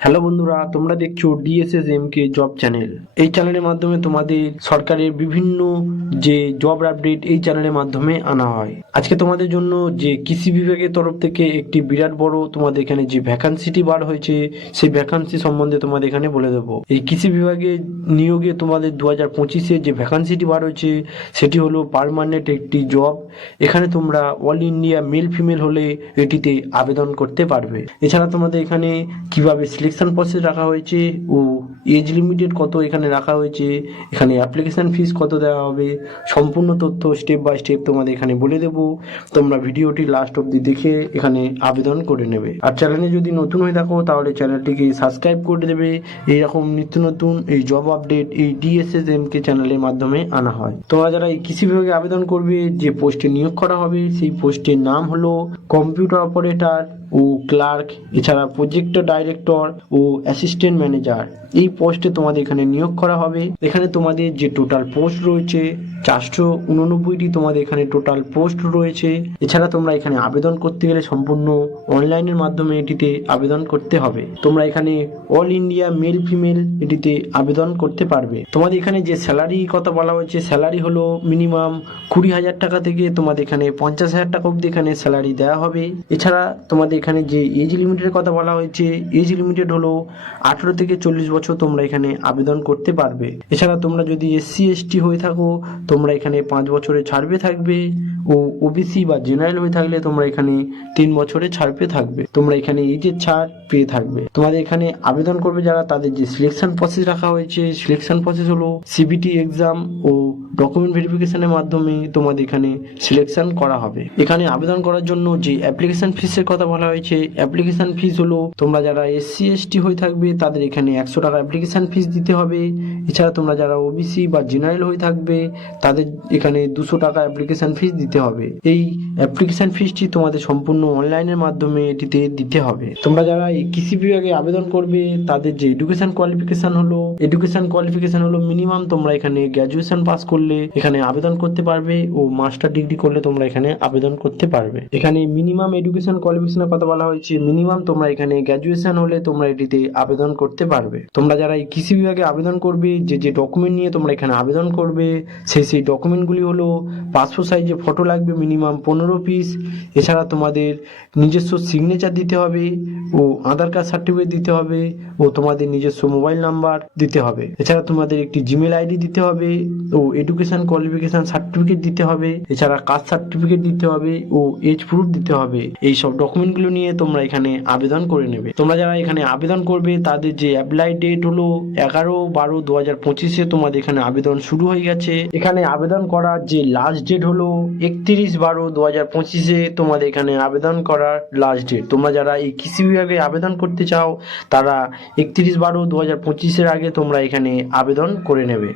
Hello বন্ধুরা, তোমরা দেখছো ডিএসএসএমকে জব চ্যানেল। এই চ্যানেলের মাধ্যমে তোমাদের সরকারের বিভিন্ন যে জব আপডেট এই চ্যানেলের মাধ্যমে আনা হয়। আজকে তোমাদের জন্য যে কৃষি বিভাগের তরফ থেকে একটি বিরাট বড় তোমাদের এখানে যে ভ্যাকান্সিটি বার হয়েছে সেই ভ্যাকান্সি সম্বন্ধে তোমাদের এখানে বলে দেবো। এই কৃষি বিভাগে নিয়োগে তোমাদের 2025-এ যে ভ্যাকান্সিটি বার হয়েছে সেটি হলো পার্মানেন্ট একটি জব। এখানে তোমরা অল ইন্ডিয়া মেল ফিমেল হলে এটিতে আবেদন করতে পারবে। এছাড়া তোমাদের এখানে কিভাবে সিলেকশন প্রসেস রাখা হয়েছে ও এজ লিমিটেড কত এখানে রাখা হয়েছে, এখানে অ্যাপ্লিকেশন ফিস কত দেওয়া হবে, সম্পূর্ণ তথ্য স্টেপ বাই স্টেপ তোমাদের এখানে বলে দেবো। তোমরা ভিডিওটি লাস্ট অবধি দেখে এখানে আবেদন করে নেবে। আর চ্যানেলে যদি নতুন হয়ে থাকো তাহলে চ্যানেলটিকে সাবস্ক্রাইব করে দেবে। এইরকম নিত্য নতুন এই জব আপডেট এই ডিএসএসএমকে চ্যানেলের মাধ্যমে আনা হয়। তোমরা যারা এই কৃষি বিভাগে আবেদন করবে, যে পোস্টে নিয়োগ করা হবে সেই পোস্টের নাম হলো কম্পিউটার অপারেটর ও ক্লার্ক, এছাড়া প্রজেক্ট ডাইরেক্টর ও অ্যাসিস্ট্যান্ট ম্যানেজার। এই পোস্টে তোমাদের এখানে নিয়োগ করা হবে। এখানে তোমাদের যে টোটাল পোস্ট রয়েছে 489টি তোমাদের এখানে টোটাল পোস্ট রয়েছে। এছাড়া তোমরা এখানে আবেদন করতে গেলে সম্পূর্ণ অনলাইনের মাধ্যমে এটিতে আবেদন করতে হবে। তোমরা এখানে অল ইন্ডিয়া মেল ফিমেল এটিতে আবেদন করতে পারবে। তোমাদের এখানে যে স্যালারি কথা বলা হয়েছে, স্যালারি হলো মিনিমাম 20,000 টাকা থেকে তোমাদের এখানে 50,000 টাকা অবধি এখানে স্যালারি দেওয়া হবে। এছাড়া তোমাদের এখানে যে এজ লিমিটের কথা বলা হয়েছে, এজ লিমিটেড হলো 18 থেকে 40 বছর তোমরা এখানে আবেদন করতে পারবে। এছাড়া তোমরা যদি এসসি এসটি হয়ে থাকো তোমরা এখানে 5 বছরের ছাড়বে থাকবে, ও ওবিসি বা জেনারেল হয়ে থাকলে তোমরা এখানে 3 বছরের ছাড়বে থাকবে। তোমরা এখানে এজের ছাড় পেয়ে থাকবে। তোমাদের এখানে আবেদন করবে যারা, তাদের যে সিলেকশন প্রসেস রাখা হয়েছে, সিলেকশন প্রসেস হলো সিবিটি এক্সাম ও ডকুমেন্ট ভেরিফিকেশনের মাধ্যমে তোমাদের এখানে সিলেকশন করা হবে। এখানে আবেদন করার জন্য যে অ্যাপ্লিকেশন ফিসের কথা বলা হয়েছে, অ্যাপ্লিকেশন ফিস হলো তোমরা যারা এসসি এসটি হয়ে থাকবে তাদের এখানে 100 টাকা অ্যাপ্লিকেশন ফিস দিতে হবে। এছাড়া তোমরা যারা ওবিসি বা জেনারেল হয়ে থাকবে তাদের এখানে 200 টাকা অ্যাপ্লিকেশন ফিস দিতে হবে। এই অ্যাপ্লিকেশন ফিসটি তোমাদের সম্পূর্ণ অনলাইনের মাধ্যমে এটিতে দিতে হবে। তোমরা যারা এই কৃষি বিভাগে আবেদন করবে তাদের যে এডুকেশন কোয়ালিফিকেশন হলো মিনিমাম তোমরা এখানে গ্র্যাজুয়েশন পাস করলে এখানে আবেদন করতে পারবে, ও মাস্টার ডিগ্রি করলে তোমরা এখানে আবেদন করতে পারবে। এখানে মিনিমাম এডুকেশন কোয়ালিফিকেশনের কথা বলা হয়েছে, মিনিমাম তোমরা এখানে গ্র্যাজুয়েশন হলে তোমরা এটিতে আবেদন করতে পারবে। তোমরা যারা এই কৃষি বিভাগে আবেদন করবে, যে ডকুমেন্ট নিয়ে তোমরা এখানে আবেদন করবে সেই ডকুমেন্টগুলি হলো পাসপোর্ট সাইজে ফটো লাগবে মিনিমাম 15 পিস। এছাড়া তোমাদের নিজস্ব সিগনেচার দিতে হবে, ও আধার কার্ড সার্টিফিকেট দিতে হবে, ও তোমাদের নিজস্ব মোবাইল নাম্বার দিতে হবে। এছাড়া তোমাদের একটি জিমেল আইডি দিতে হবে, ও এডুকেশন কোয়ালিফিকেশন সার্টিফিকেট দিতে হবে। এছাড়া কাস্ট সার্টিফিকেট দিতে হবে, ও এজ প্রুফ দিতে হবে। এই সব ডকুমেন্টগুলো নিয়ে তোমরা এখানে আবেদন করে নেবে। তোমরা যারা এখানে আবেদন করবে তাদের যে অ্যাপ্লাই ডেট হলো 11/12/2025-এ তোমাদের এখানে আবেদন শুরু হয়ে গেছে। এখানে আবেদন করার যে লাস্ট ডেট হলো 31/12/2025-এ তোমাদের এখানে আবেদন করার লাস্ট ডেট। তোমরা যারা এই কৃষি বিভাগে আবেদন করতে চাও তারা 31/12/2025-এর আগে তোমরা এখানে আবেদন করে নেবে।